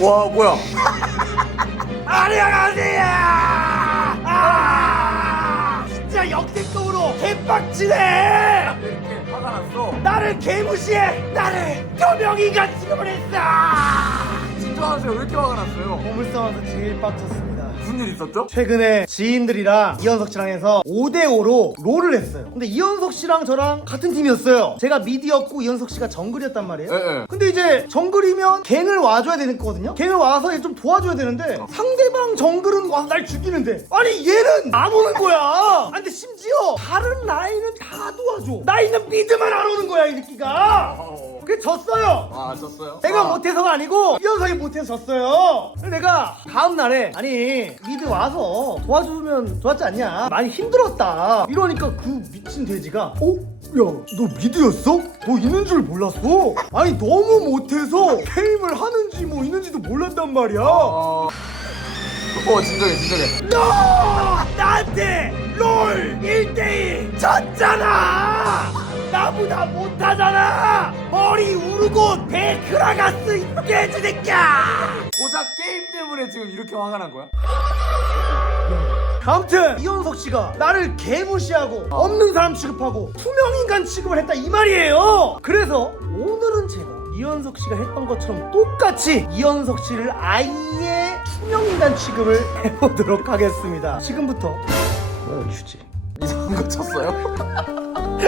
와 뭐야? 아리아가니야! 아! 진짜 역대급으로 개빡치네! 이렇게 화가 났어. 나를 개무시해! 나를 표명인간 취급을 했어! 진정하세요. 왜 이렇게 화가 났어요? 보물섬에서 제일 빡쳤습니다. 무슨 일 있었죠? 최근에 지인들이랑 이현석 씨랑 해서 5대5로 롤을 했어요. 근데 이현석 씨랑 저랑 같은 팀이었어요. 제가 미디였고 이현석 씨가 정글이었단 말이에요. 예, 예. 근데 이제 정글이면 갱을 와줘야 되는 거거든요. 갱을 와서 얘 좀 도와줘야 되는데 상대방 정글은 와서 날 죽이는데 아니 얘는 안 오는 거야. 아, 근데 심지어 다른 라인은 다 도와줘. 나 있는 미드만 안 오는 거야 이 새끼가. 그래 졌어요. 아 졌어요? 내가 아. 못해서가 아니고 이현석이 못해서 졌어요. 그래서 내가 다음 날에 아니 미드 와서 도와주면 좋았지 않냐? 많이 힘들었다. 이러니까 그 미친 돼지가 어? 야, 너 미드였어? 너 있는 줄 몰랐어? 아니 너무 못해서 게임을 하는지 뭐 있는지도 몰랐단 말이야. 어. 어 진정해 진정해. 너 나한테 롤 1대1 졌잖아 나보다 못하잖아 머리 우르고 베크라가스 이 돼지 새끼야 고작 게임 때문에 지금 이렇게 화가 난 거야? 아무튼 이현석 씨가 나를 개무시하고 없는 사람 취급하고 투명인간 취급을 했다 이 말이에요 그래서 오늘은 제가 이현석 씨가 했던 것처럼 똑같이 이현석 씨를 아예 투명인간 취급을 해보도록 하겠습니다 지금부터 뭐야 휴지 이상한 거 쳤어요?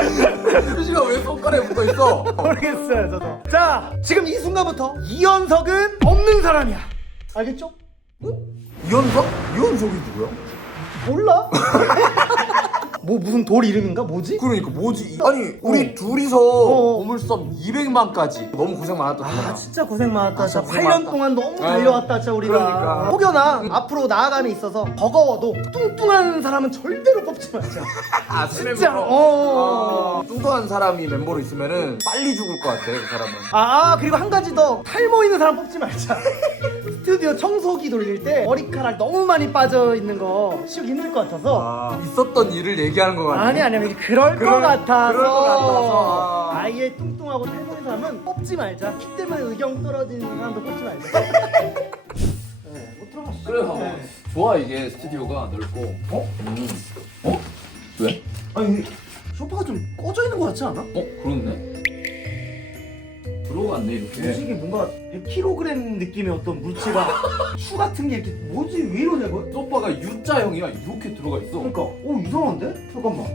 휴지가 왜 손가락에 붙어 있어? 모르겠어요 저도 자 지금 이 순간부터 이현석은 없는 사람이야 알겠죠? 이현석? 이현석이 누구야? 몰라? 뭐 무슨 돌 이름인가? 뭐지? 그러니까 뭐지? 이- 아니 우리 어. 둘이서 어. 보물섬 200만까지 너무 고생 많았다. 아 진짜 고생 많았다 아, 진짜 고생 8년 많았다. 동안 너무 네. 달려왔다 진짜 우리가 그러니까. 혹여나 앞으로 나아감에 있어서 버거워도 뚱뚱한 사람은 절대로 뽑지 말자 아 진짜 어. 어. 뚱뚱한 사람이 멤버로 있으면은 빨리 죽을 것 같아 그 사람은. 아 그리고 한 가지 더 탈모 있는 사람 뽑지 말자 스튜디오 청소기 돌릴 때 머리카락 너무 많이 빠져 있는 거 씌우기 힘들 것 같아서 아, 있었던 일을 얘기하는 거 같아. 아니 아니 아니 그럴 그럴- 것 같아서 그럴 것 같아서. 아예 뚱뚱하고 탈모인 사람은 뽑지 말자 키 때문에 의경 떨어지는 사람도 뽑지 말자 네, 못 들어갔어 그래서 네. 좋아 이게 스튜디오가 넓고 어? 음. 어? 왜? 아니 소파가 좀 꺼져 있는 것 같지 않아? 어? 그렇네 들어갔네 이렇게. 음식이 뭔가 100kg 느낌의 어떤 물체가 추 같은 게 이렇게 뭐지? 왜 이러냐 이거? 소파가 U자형이야 이렇게 들어가 있어. 그러니까. 오 이상한데? 잠깐만. 어,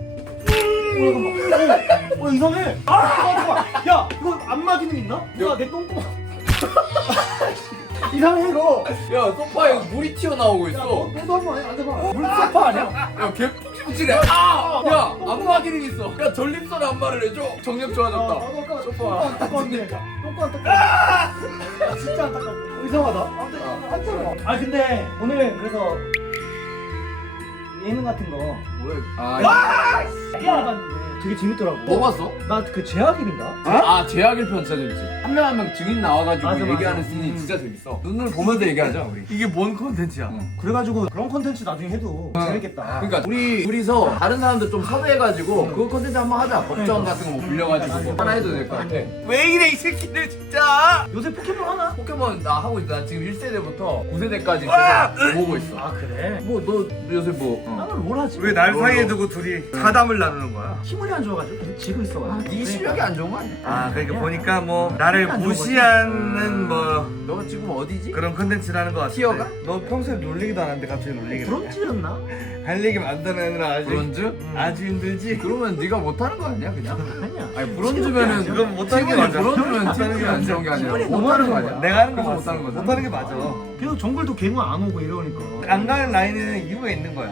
잠깐만. 어, 어 이상해. 아 잠깐만. 야 이거 안마 기능 있나? 누가 내 똥구멍? 이상해 이거. 야 소파에 물이 튀어나오고 야, 있어. 너, 너도 한번 앉아봐. 물 소파 아니야? 야 개푹신 푹신해 아! 야 안마 기능 있어 야 전립선 안마를 해줘 정력 아, 좋아졌다 나도 아까 소파. 안타까운데. 똥꼬 안타까워. 아, 진짜. 어, 이상하다. 아무튼 안타까워. 아 근데 오늘 그래서 예능 같은 거아 해봤는데 되게 재밌더라고. 뭐 봤어? 나 그 제약일인가? 아 제약일 편 진짜 재밌지 한 명 한 명 증인 나와가지고 맞아, 맞아. 얘기하는 씬이 음. 진짜 재밌어 눈을 보면서 얘기하자 우리 이게 뭔 컨텐츠야? 응. 그래가지고 그런 컨텐츠 나중에 해도 재밌겠다. 그러니까 우리 둘이서 다른 사람들 좀 섭외해가지고 그거 컨텐츠 한번 하자 법정 같은 거뭐 불려가지고 뭐 하나 해도 될 것 같아 왜 이래 이 새끼들 진짜? 요새 포켓몬 하나? 포켓몬 나 하고 있어 나 지금 1세대부터 9세대까지 계속 보고 있어 아 그래? 뭐 너 요새 뭐 어. 나는 뭘 하지? 왜날 뭐, 사이에 뭐. 두고 둘이 사담을 나누는 거야? 힘이 안 좋아가지고 계속 지고 있어가지고. 네 실력이 안 좋은 거 아니야? 아 그러니까 야. 보니까 뭐 나를 좋은 무시하는 뭐 너가 지금 어디지? 그런 컨텐츠라는 거 같아. 티어가? 너 평소에 놀리기도 안 하는데 갑자기. 브런치였나? 할 얘기 많다느라 아주 브론즈? 아주 힘들지. 그러면 네가 못하는 거 아니야 그냥? 아니야. 아니 브론즈면은 그건 못하는 게 맞아. 브론즈면 팀원이 안 좋은 게 아니라 팀원이 못하는 거 너무 아니야? 내가 하는 거 그래서 맞아. 못하는 거잖아 못하는 게 맞아. 계속 정글도 개무 안 오고 이러니까. 안 가는 라인에는 이유가 있는 거야.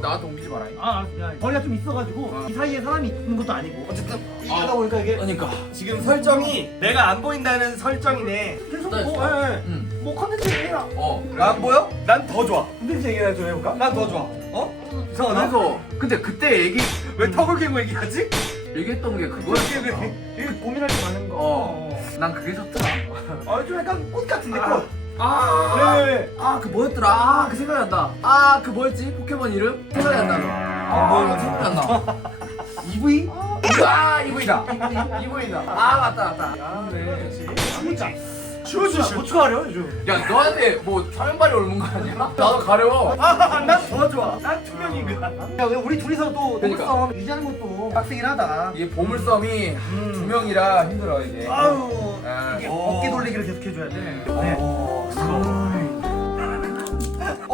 나한테 옮기지 마라 아, 야, 거리가 좀 있어가지고 이 사이에 사람이 있는 것도 아니고 어쨌든 아. 하다 보니까 이게 그러니까 지금 설정이 내가 안 보인다는 설정이네. 계속 네, 뭐, 예, 예. 응. 뭐 컨텐츠 해라. 어안 보여? 난 더 좋아. 컨텐츠 얘기나 좀 해볼까? 난 더 좋아. 어? 이상하다. 그래서 근데 그때 얘기 왜 턱을 깨고 얘기하지? 얘기했던 게왜 그거였어 이게 고민할 게 많은 거. 어. 난 그게 좋더라 어, 좀 약간 꽃 같은데 아. 꽃. 아, 왜, 왜, 왜? 아, 그 뭐였더라? 아, 그 생각이 안 나. 아, 그 뭐였지? 포켓몬 이름? 생각이 안 나. 아, 생각이 안 나. EV? 아 이분이다. 이분이다. 아 맞다 맞다. 주자. 주자. 고추가려 요즘. 야 너한테 뭐 사면발이 오는 거 아니야? 나도 가려워. 난더 좋아. 난 투명이가. 야, 왜 우리 둘이서 또 그러니까. 몸싸움 유지하는 것도 빡세긴 하다. 이게 보물섬이 두 명이라 힘들어 이게. 아유. 아. 이게 어 깨 돌리기를 계속 해줘야 돼. 네. 어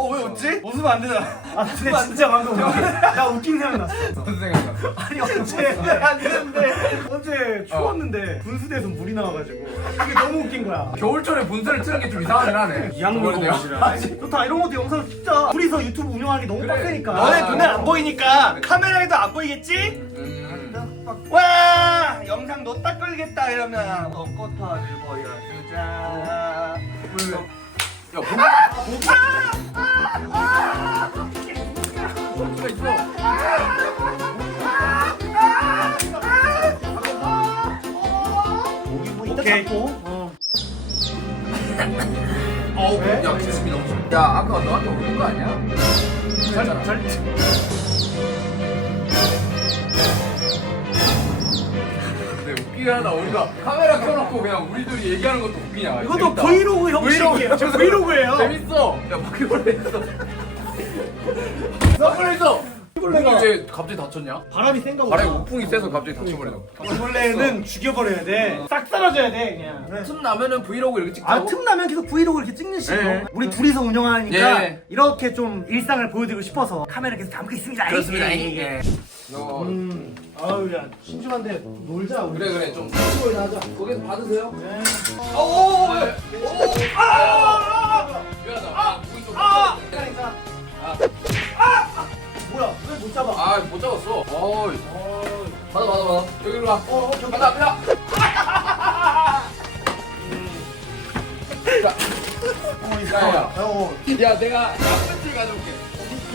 왜 웃지? 웃으면 안 되잖아. 아, 근데 진짜 방금 웃긴, 나 웃긴 생각 났어. 무슨 생각나? 아니 어제 안 되는데 어제 추웠는데 분수대에서 물이 나와가지고 이게 너무 웃긴 거야. 겨울철에 분수를 트는 게 좀 이상하긴 하네. 이 양물 저번에도요? 먹으시라. 좋다 이런 것도 영상 찍자. 둘이서 유튜브 운영하기 너무 그래. 빡세니까. 너네 너네 눈에 안 보이니까 카메라에도 안 보이겠지? 음. 와 영상 너 딱 걸리겠다 이러면 벚꽃터를 보여 주자. 야. 보물가 있어. 뭐 이따 오케이. 잡고. 어. 어우 야 기침이 너무 심해. 야 아까 너한테 오는 거 아니야? 잘잖아. 잘. 하나 우리가 카메라 켜놓고 그냥 우리 둘이 얘기하는 것도 웃기냐. 이것도 재밌다. 브이로그 형식이에요. 저 브이로그예요. 재밌어. 야 바퀴벌레 있어. 바퀴벌레 있어. 바퀴벌레가 왜 갑자기 다쳤냐? 바람이 센가 보다. 바람에 우풍이 세서 갑자기 다쳐버려. 바퀴벌레는 죽여버려야 돼. 싹 사라져야 돼 그냥. 틈 나면은 브이로그 이렇게 찍자고. 아 틈 나면 계속 브이로그 이렇게 찍는 식으로 예. 우리 둘이서 운영하니까 예. 이렇게 좀 일상을 보여드리고 싶어서 카메라 계속 담고 있습니다 그렇습니다. 예, 예. 예. 너 음, 아유 야 심심한데 놀자 우리 그래 그래 좀 스포일 하자. 거기서 받으세요. 네. 오, 오, 오, 아, 미안하다. 아, 무기 좀 아! 아! 뭐야 왜 못 잡아 아, 못 잡았어. 어이. 받아, 받아, 받아. 여기로 와. 어, 저기. 가자, 가자. 자, 야, 야. 어, 야, 내가 양배추를 가져올게.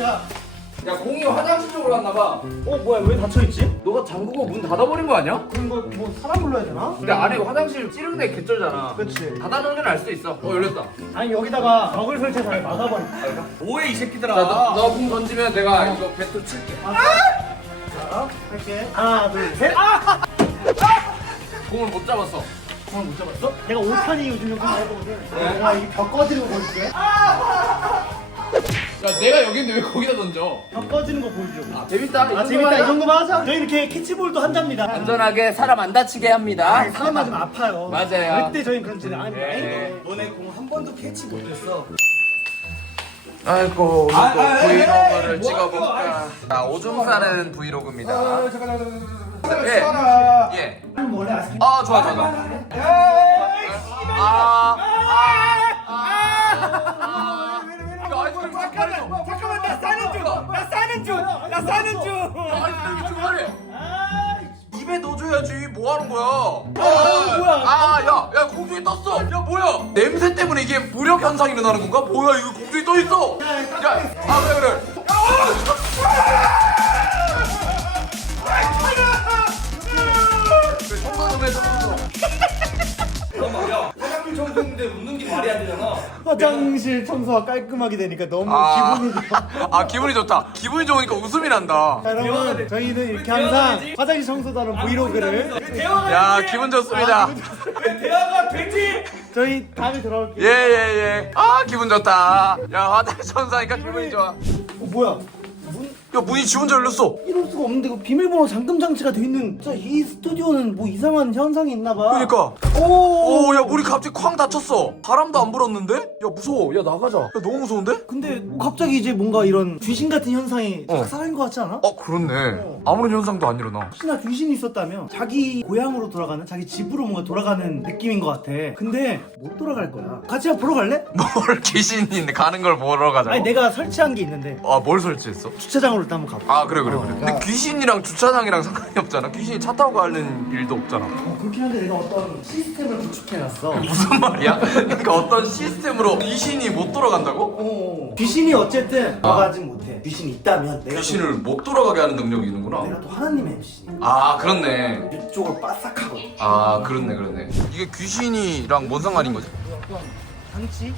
야. 야, 공이 화장실 쪽으로 갔나 봐. 어 뭐야 왜 닫혀있지? 너가 잠그고 문 닫아버린 거 아니야? 그런 거뭐 사람 불러야 되나? 근데 안에 화장실 데 개쩔잖아. 그치 닫아놓은 건 알 수도 있어. 어, 열렸다. 아니 여기다가 벽을 설치해서 아예 막아버려 뭐해 이 새끼들아. 자, 너, 너공 던지면 내가 이거 배트 칠게. 자 할게 하나 둘셋 아! 공을 못 잡았어. 그만 못 잡았어? 내가 5탄이 요즘 좀 해보거든 내가 이벽 거 보여줄게 야, 내가 여기 있는데 왜 거기다 던져? 벽 꺼지는 거 보여주려고 아, 재밌다. 아 재밌다 이 정도만 하자 저희 이렇게 캐치볼도 한답니다 안전하게 사람 안 다치게 합니다. 아, 사람 맞으면 아파요 맞아요. 절대 저희는 그런 짓을 안 합니다 예. 너네 공 한 번도 캐치 못했어. 아이고 아, 아, 또 아, 브이로그를 아, 찍어볼까 자 오줌 싸는 브이로그입니다 아, 잠깐 잠깐 잠깐. 예. 예. 원래 아스키 아 좋아 좋아 좋아 아, 아아아 나 싸는 중. 아이스크림 중간에 입에 넣어줘야지 뭐 하는 거야. 아, 뭐야. 아야야 공중에 떴어. 야 뭐야? 냄새 때문에 이게 무력 현상이 일어나는 건가? 뭐야 이거 공중에 떠 있어. 야아 그래 그래, 말이 안 되잖아. 화장실 청소가 깔끔하게 되니까 너무 아. 기분이 좋아. 아 기분이 좋다. 기분이 좋으니까 웃음이 난다. 자, 여러분 저희는 이렇게 항상 화장실 청소다는 브이로그를 대화가 야 되지? 기분 좋습니다. 왜 대화가 되지? 저희 다음에 돌아올게요. 예예예. 아 기분 좋다. 야 화장실 청소하니까 기분이 좋아. 어, 뭐야 야 문이 지 혼자 열렸어 이럴 수가 없는데 그 비밀번호 잠금 장치가 돼 있는 진짜 이 스튜디오는 뭐 이상한 현상이 있나 봐 그러니까 오, 오야 문이 갑자기 쾅 닫혔어 바람도 안 불었는데? 야 무서워 야 나가자 야 너무 무서운데? 근데 뭐 갑자기 이제 뭔가 이런 귀신 같은 현상이 어. 싹 사라진 것 같지 않아? 어 그렇네 아무런 현상도 안 일어나 혹시나 귀신이 있었다면 자기 고향으로 돌아가는 자기 집으로 뭔가 돌아가는 느낌인 것 같아 근데 못 돌아갈 거야 같이 한번 보러 갈래? 뭘 귀신이 가는 걸 보러 가자고? 아니 내가 설치한 게 있는데 아뭘 설치했어? 주차장으로 일단 한번 가봐 아 그래 그래 그래. 근데 귀신이랑 주차장이랑 상관이 없잖아. 귀신이 차 타고 가는 일도 없잖아. 어, 그렇긴 한데 내가 어떤 시스템을 구축해놨어. 무슨 말이야? 그러니까 어떤 시스템으로 귀신이 못 돌아간다고? 어, 귀신이 어쨌든 돌아가지 못해. 귀신이 있다면 내가 귀신을 못 돌아가게 하는 능력이 또, 있는구나. 내가 또 하나님의 MC니까 아 그렇네. 이쪽으로 바싹하고. 아 그렇네 그렇네. 이게 귀신이랑 뭔 상관인 거지? 장치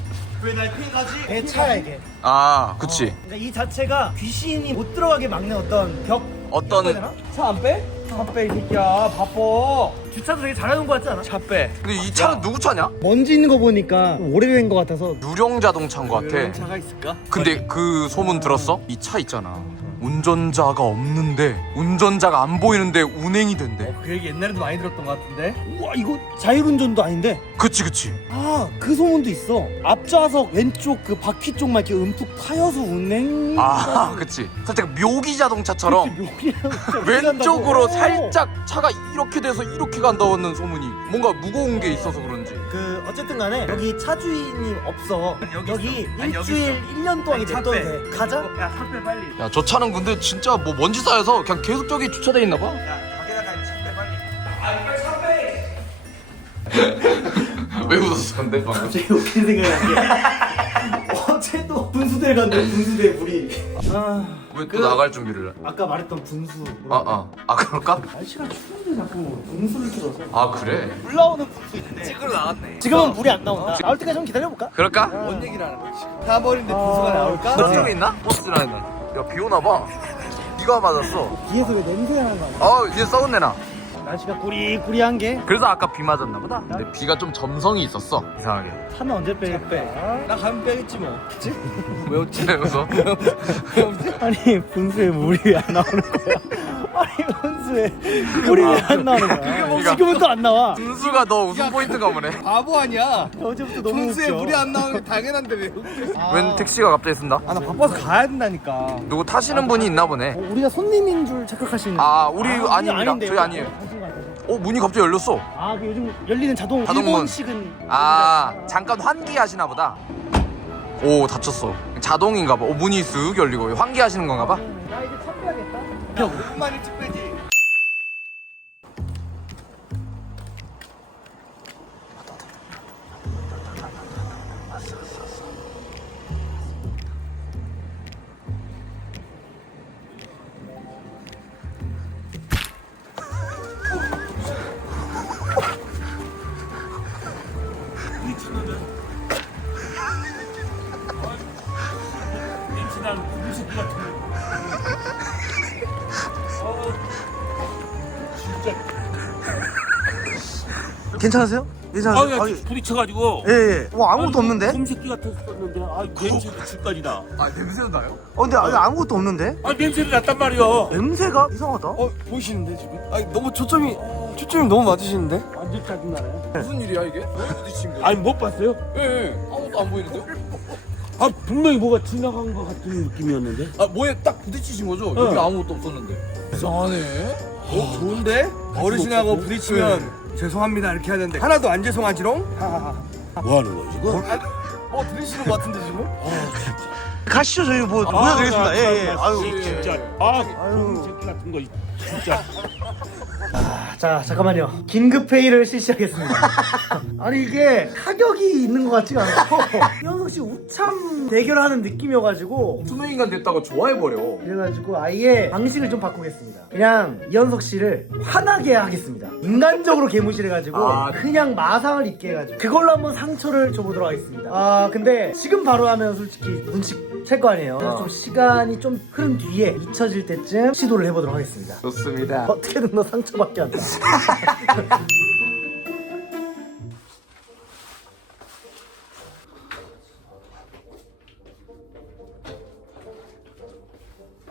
왜 날 피해가지? 내 차야 이게 아 그치 그러니까 이 자체가 귀신이 못 들어가게 막는 어떤 벽 어떤 차 안 빼? 차 빼 이 새끼야 바빠 주차도 되게 잘해놓은 거 같지 않아? 차빼 근데 이 차는 누구 차냐? 먼지 있는 거 보니까 좀 오래된 거 같아서 유령 자동차인 것 같아. 차가 있을까? 근데 그 소문 들었어? 이 차 있잖아. 운전자가 없는데 운전자가 안 보이는데 운행이 된대. 그 얘기 옛날에도 많이 들었던 것 같은데 우와 이거 자율운전도 아닌데 그치 그치. 아 그 소문도 있어 앞좌석 왼쪽 그 바퀴 쪽만 이렇게 움푹 파여서 운행 아 그치. 살짝 묘기 자동차처럼 왼쪽으로 살짝 차가 이렇게 돼서 이렇게 간다는 소문이 뭔가 무거운 게 있어서 그런지. 그 어쨌든 간에 여기 차 주인이 없어. 여기 여기 있어. 아니, 여기 일주일 1년 동안 아니, 차 냅둬도 빼. 돼. 가자. 야 차빼 빨리. 야 저 차는 근데 진짜 뭐 먼지 쌓여서 그냥 계속 저기 주차돼 있나 봐. 야 가게다가 차빼 빨리. 아 빨리 차 빼 왜 웃었어 근데 방금? 갑자기 웃긴 생각이 난게 어제 또 분수대 갔네 분수대 우리 아 왜 또 나갈 준비를? 해? 아까 말했던 분수 아 아. 아 그럴까? 날씨가 추운데 자꾸 분수를 틀어서 아 그래. 물 나오는 분수 있는데 찍으러 나왔네 지금은 물이 안 나온다 나올 때까지 좀 기다려볼까? 그럴까? 뭔 얘기를 하는 거지 지금 타버린데 분수가 나올까? 버스 있나? 버스 지나있나? 야비 오나 봐. 비가 맞았어. 뒤에서 왜 냄새 나는 거야? 어 이제 썩은 내나. 날씨가 꾸리꾸리한 게 그래서 아까 비 맞았나 보다. 근데 비가 좀 점성이 있었어. 이상하게. 차는 언제 빼? 나 가면 빼겠지 뭐 왜 웃지? 웃어? 아니 분수에 물이 왜 안 나오는 거야? 아니 분수에 물이 왜 안 나오는 거야? 뭐- 지금은 또안 나와. 분수가 너 웃음 포인트가 뭐네. 바보 아니야 어제부터 너무 분수에 웃겨. 물이 안 나오는 게 당연한데 왜 웃겨 웬 택시가 갑자기 쓴다? 아 나 바빠서 가야 된다니까 누구 타시는 분이 있나 보네. 어, 우리가 손님인 줄 착각하시는. 아 우리 아, 아닙니다. 아닌데요. 저희 아니에요. 어 문이 갑자기 열렸어. 아, 그 요즘 열리는 자동 자동문. 일본식은 아 잠깐 환기하시나 보다. 오 다쳤어. 자동인가 봐. 오 문이 쓱 열리고 환기하시는 건가 봐. 나 이제 차 빼야겠다. 야 5분만 일찍 빼지 괜찮으세요? 괜찮으세요? 아, 야, 부딪혀가지고 예, 예. 뭐 아무것도 없는데? 솜새끼 같았었는데 아 냄새도 줄까지다 아 냄새도 나요? 어, 근데 아니, 아무것도 없는데? 아 냄새를 났단 말이야 냄새가 이상하다. 어 보이시는데 지금? 아니 너무 초점이 초점이 너무 맞으시는데? 완전 짜증나네 무슨 일이야 이게? 왜 부딪힌 거야? 아니 못 봤어요? 예, 예. 아무것도 안 보이는데요? 아 분명히 뭐가 지나간 것 같은 느낌이었는데 아 뭐에 딱 부딪히신 거죠? 여기 아무것도 없었는데. 이상하네. 어 좋은데? 어르신하고 부딪히면 죄송합니다 이렇게 해야 되는데 하나도 안 죄송하지롱? 하하하 뭐 하는 거야 지금? 어 들으시는 것 같은데 지금? 가시죠, 저희 뭐 보여드리겠습니다. 예, 예. 아유. 진짜 아 솜새끼 같은 거 진짜 자 잠깐만요 긴급 회의를 실시하겠습니다 아니 이게 타격이 있는 것 같지가 않고 이현석 씨 우참 대결하는 느낌이어가지고 투명인간 됐다가 좋아해버려. 그래가지고 아예 방식을 좀 바꾸겠습니다 그냥 이현석 씨를 화나게 하겠습니다 인간적으로 개무실해가지고 아. 그냥 마상을 입게 해가지고 그걸로 한번 상처를 줘보도록 하겠습니다 아 근데 지금 바로 하면 솔직히 눈치 챌 거 아니에요 그래서 어. 좀 시간이 좀 흐른 뒤에 잊혀질 때쯤 시도를 해보도록 하겠습니다 좋습니다. 어떻게든 너 상처받게 한다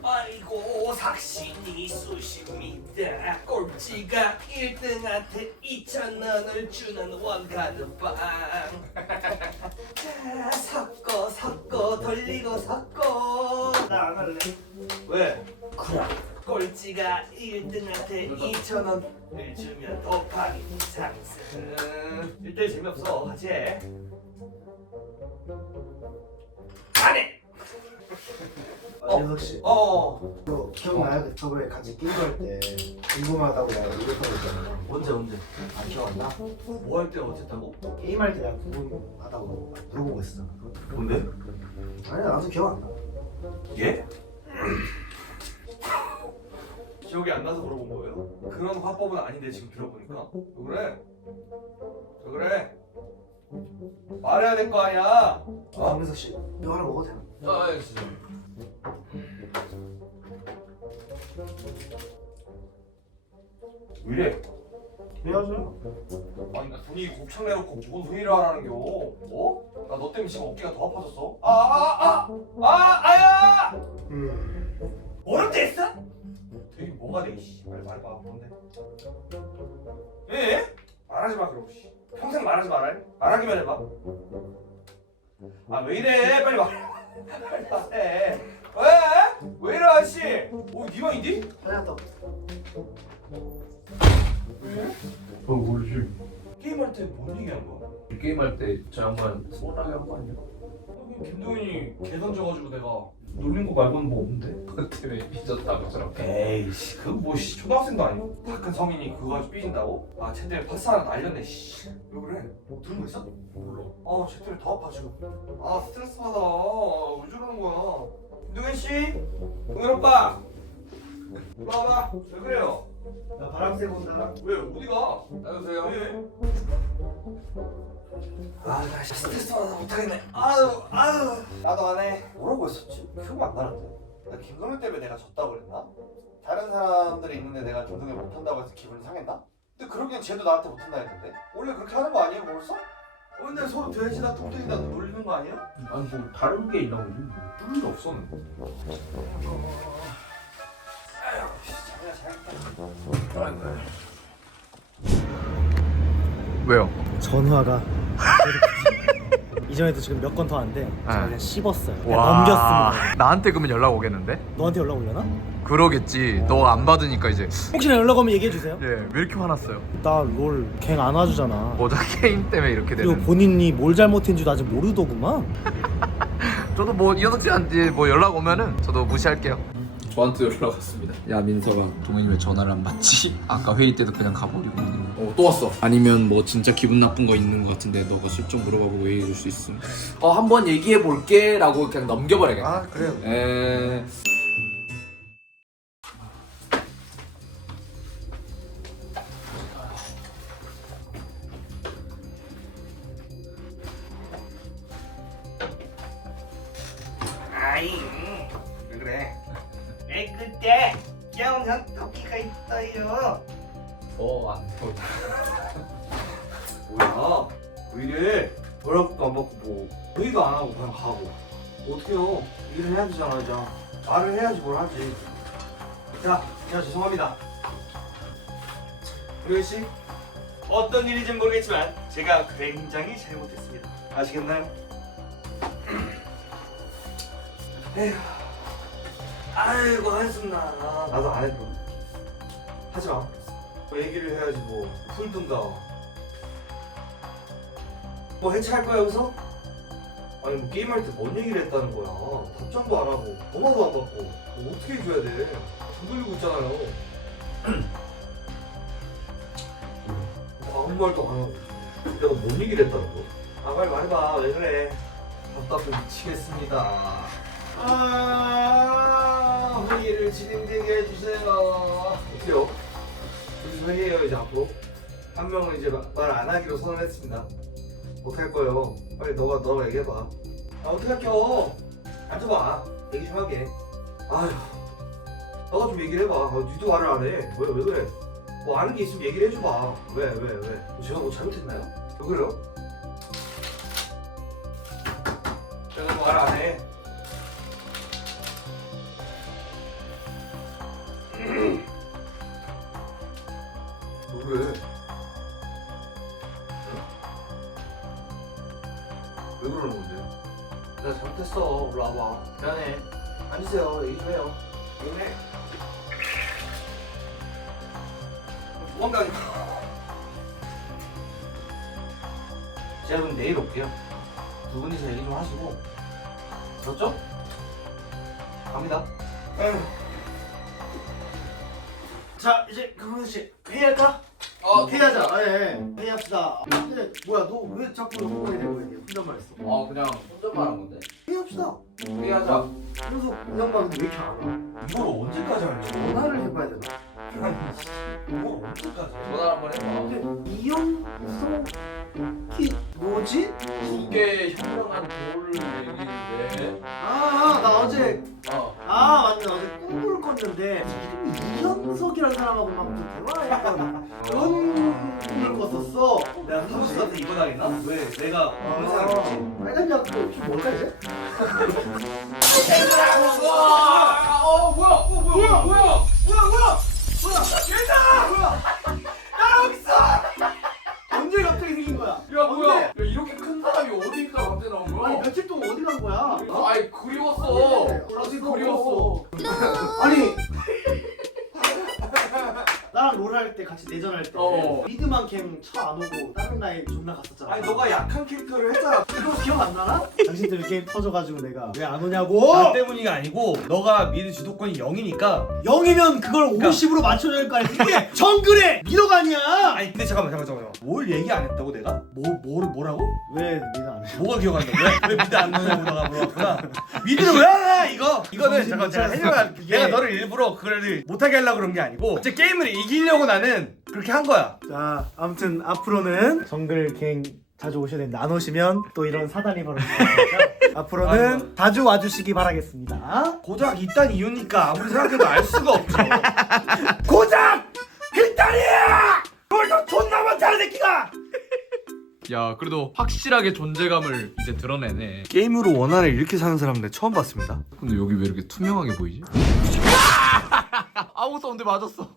아이고 삭신이 수십니다 꼴찌가 1등한테 2천원을 주는 원가드빵. 자 섞어 섞어 돌리고 섞어. 나 안 할래. 왜? 그럼 꼴찌가 1등한테 2천원을 주면 도파민 상승 1대 재미없어 하지 안해 이현석 씨어너 기억나요? 그 저번에 같이 게임할 때 궁금하다고 내가 거 있잖아 언제 언제 안 기억 안 나? 뭐 할 때 어쨌다고? 게임할 때 내가 궁금하다고 물어보고 있었잖아 뭔데? 아니야 나도 기억 안 나. 예? 기억이 안 나서 물어본 거예요? 그런 화법은 아닌데 지금 들어보니까 왜 그래? 왜 그래? 말해야 될 거 아니야? 어? 강민석 씨 이거 하나 먹어도 되나? 아, 예, 진짜. 왜 이래? 헤어져 아니 나 분위기 곱창 내놓고 뭔 회의를 하라는 겨 어? 나 너 때문에 지금 어깨가 더 아파졌어 아아아아 아, 아, 아야 어렵게 했어? 되게 뭐가 돼 이씨 빨리 말해봐 뭔데 예? 말하지 마 그럼 씨 평생 말하지 말아 말하기만 해봐 아 왜 이래 빨리 말해 빨리 말해 왜? 왜 이래 아저씨 어 니방이니? 하나 더어 모르지 게임할 때 뭔 얘기하는 거야? 게임할 때 저 양반 소홀하게 한거 아니야? 김동현이 개 던져가지고 내가 놀린 거 말고는 뭐 없는데? 그것 때문에 삐졌다고 저렇게 에이씨 그거 뭐씨 초등학생도 아니고 다 큰 성인이 그거 가지고 삐진다고? 아쟤 때문에 파스 하나 날렸네 씨 왜 그래? 뭐 들은 거 있어? 몰라 아쟤 때문에 더 아파 지금 아 스트레스 받아 왜 저러는 거야 김동현 씨? 동현 오빠 일로 와봐 왜 그래요? 나 바람 쐬고 온다 왜 어디가? 안녕하세요 왜? 아 나 스트레스 받아 못하겠네 아유 아유 나도 안 해 뭐라고 했었지? 기억 안 나는데 나 김동현 때문에 내가 졌다고 그랬나? 다른 사람들이 있는데 내가 김동현 못한다고 해서 기분이 상했나? 근데 그러기엔 쟤도 나한테 못한다 했는데 원래 그렇게 하는 거 아니에요 벌써? 어, 근데 서로 돼지나 뚱뚱이나 놀리는 거 아니야? 아니 뭐 다른 게 있나 보지 그런 게 없었는데 아유 잘했다 왜요? 전화가 이전에도 지금 몇 건더안 돼. 제가 네. 그냥 씹었어요. 그냥 넘겼습니다. 나한테 그러면 연락 오겠는데? 너한테 연락 오려나? 그러겠지 너 안 받으니까 이제 혹시나 연락 오면 얘기해 주세요. 예, 왜 이렇게 화났어요? 나 롤 갱 안 와주잖아. 모자 게임 때문에 이렇게 그리고 되는 본인이 뭘 잘못했는지도 아직 모르더구만. 저도 뭐 이현석 씨한테 뭐 연락 오면은 저도 무시할게요 저한테 연락 왔습니다. 야 민서가. 동현이 왜 전화를 안 받지? 아까 회의 때도 그냥 가버리고 어또 왔어. 아니면 뭐 진짜 기분 나쁜 거 있는 거 같은데 너가 슬쩍 물어봐보고 얘기해 줄 수 있음? 어 한번 얘기해 볼게 라고 그냥 넘겨버려야겠다. 아 그래요. 에... 영상 토끼가 있어요. 어안 돼. 뭐야? 왜 이래 연락도 안 받고 뭐 회의도 안 하고 그냥 가고. 어떡해요? 일을 해야 되잖아 이제. 말을 해야지 뭘 하지. 자 제가 죄송합니다. 우리 씨 어떤 일인지 모르겠지만 제가 굉장히 잘못했습니다. 아시겠나요? 에휴 아이고 한숨 나. 나도 안 해도. 하지 마. 뭐 얘기를 해야지 뭐. 풀든가 뭐 해체할 거야 여기서? 아니 뭐 게임할 때 뭔 얘기를 했다는 거야? 답장도 안 하고 전화도 안 받고. 뭐 어떻게 해줘야 돼? 돈 돌리고 있잖아요. 뭐 아무 말도 안 하고. 내가 뭔 얘기를 했다는 거야? 아 빨리 말해봐. 왜 그래? 답답해 미치겠습니다 아 회의를 진행되게 해주세요 어때요? 무슨 회의예요 이제 앞으로? 한 명은 이제 말 안 하기로 선언했습니다 어떡할 거예요? 빨리 너가 너가 얘기해봐. 아 어떡할게요? 앉아봐. 얘기 좀 하게. 아휴. 너가 좀 얘기를 해봐. 아, 니도 말을 안 해. 왜, 왜 그래? 뭐 아는 게 있으면 얘기를 해줘봐. 왜, 왜, 왜? 제가 뭐 잘못했나요? 왜 그래요? 제가 뭐 말 안 해. 왜? 왜 그러는 건데? 내가 잘못했어. 올라 와봐. 미안해. 앉으세요. 얘기 좀 해요. 얘기해. 도망가니까. 제가 그럼 내일 올게요. 두 분이서 얘기 좀 하시고. 들었죠? 갑니다. 에휴. 자 이제 강훈 씨 회의할까? 아, 회의하자. 예, 예. 회의합시다. 근데 뭐야 너 왜 자꾸 흥분이 되고 있냐? 혼잣말 했어. 아 그냥 혼잣말 한 건데 회의합시다. 회의하자 그래서 이 양반은 왜 이렇게 안 와? 이걸 언제까지 하려고? 전화를 해봐야 되나? 이걸 언제까지 해? 전화 한 번 해봐 근데 이영석 이 뭐지? 이게 현명한 도울 얘기인데 아, 나 어제 어 아 맞네 어제 꿈을 꿨는데 이름이 이현석이라는 사람하고 막좀 대화했던 그런 꿈을 꿨었어. 내가 사무실한테 이거 당했나? 왜 내가 어느 사람이지? 아, 빨간 약도 좀 뭘까 이제? 어 뭐야? 어 뭐야? 뭐야? 뭐야? 내전할 때 어. 미드만 캠차안 오고 다른 라인 존나 갔었잖아. 아니 너가 약한 캐릭터를 했잖아. 이거 기억 안 나나? 당신들 게임 터져가지고 내가 왜 안 오냐고? 나 때문이가 아니고 너가 미드 주도권이 0이니까 0이면 그걸 50으로 맞춰야 될거 아니야? 그게 정글의 미도가 아니야. 아니 근데 잠깐만 잠깐만 잠깐만 뭘 얘기 안 했다고 내가? 뭐, 뭐 뭐라고? 왜 미도 안 해? 뭐가 기억 안 나? 왜, 왜 미드 안 넣냐고 너가 물어봤구나 미드를 왜안 해? 이거 이거는 잠깐 못 제가 그게- 내가 너를 일부러 그걸 못하게 하려고 그런 게 아니고 이제 게임을 이기려고 나는 그렇게 한 거야 자, 아무튼 앞으로는 정글 갱 자주 오셔야 되는데 안 오시면 또 이런 사단이 벌어질 거니까 앞으로는 자주 와주시기 바라겠습니다. 고작 이딴 이유니까 아무리 생각해도 알 수가 없죠 고작 이딴이야! 뭘또 존나 못하는 새끼가! 야 그래도 확실하게 존재감을 이제 드러내네. 게임으로 원한을 이렇게 사는 사람 내 처음 봤습니다 근데 여기 왜 이렇게 투명하게 보이지? 아무것도 없는데 맞았어.